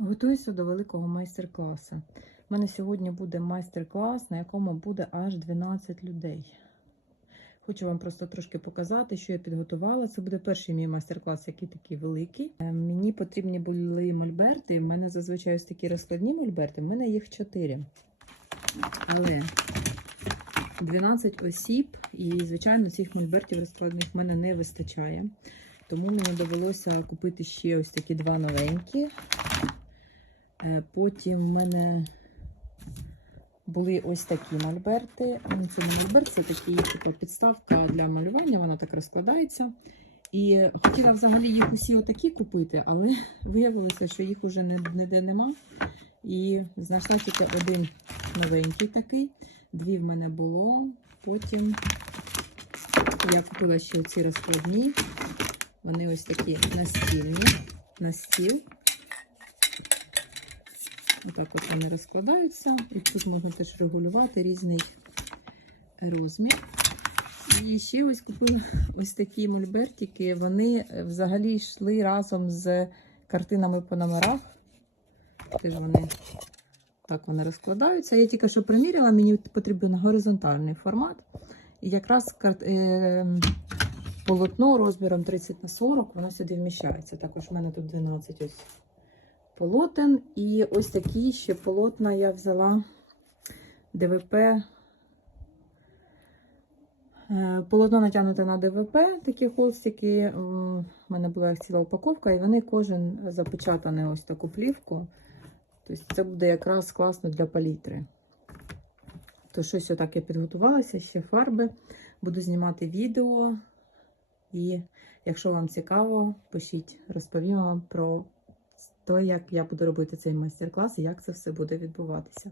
Готуюся до великого майстер-класу. У мене сьогодні буде майстер-клас, на якому буде аж 12 людей. Хочу вам просто трошки показати, що я підготувала. Це буде перший мій майстер-клас, який такий великий. Е, Мені потрібні були мольберти. У мене зазвичай ось такі розкладні мольберти, в мене їх 4. Але 12 осіб, і, звичайно, цих мольбертів розкладних в мене не вистачає. Тому мені довелося купити ще ось такі два новенькі. Е, Потім в мене були ось такі мольберти. Ну, Це не мольберт, це такі, типу, підставка для малювання, вона так розкладається. І хотіла взагалі їх усі отакі купити, але виявилося, що їх уже ніде нема. І знайшла тільки один новенький такий. Дві в мене було. Потім я купила ще ці розкладні. Вони ось такі настільні, на стіл. Отак от вони розкладаються. І тут можна теж регулювати різний розмір. І ще ось купила ось такі мольбертики. Вони взагалі йшли разом з картинами по номерах. Теж вони так вони розкладаються. Я тільки що приміряла, мені потрібен горизонтальний формат. І якраз карт... е... полотно розміром 30 на 40, воно сюди вміщається. Також в мене тут 12 ось полотен. І ось такі ще полотна я взяла ДВП. Е, Полотно натягнуте на ДВП, такі холстики. У мене була ціла упаковка, і вони кожен запечатаний ось таку плівку. Тобто це буде якраз класно для палітри. То щось отак я підготувалася, ще фарби. Буду знімати відео. І якщо вам цікаво, пишіть, розповім вам про те, як я буду робити цей майстер-клас і як це все буде відбуватися.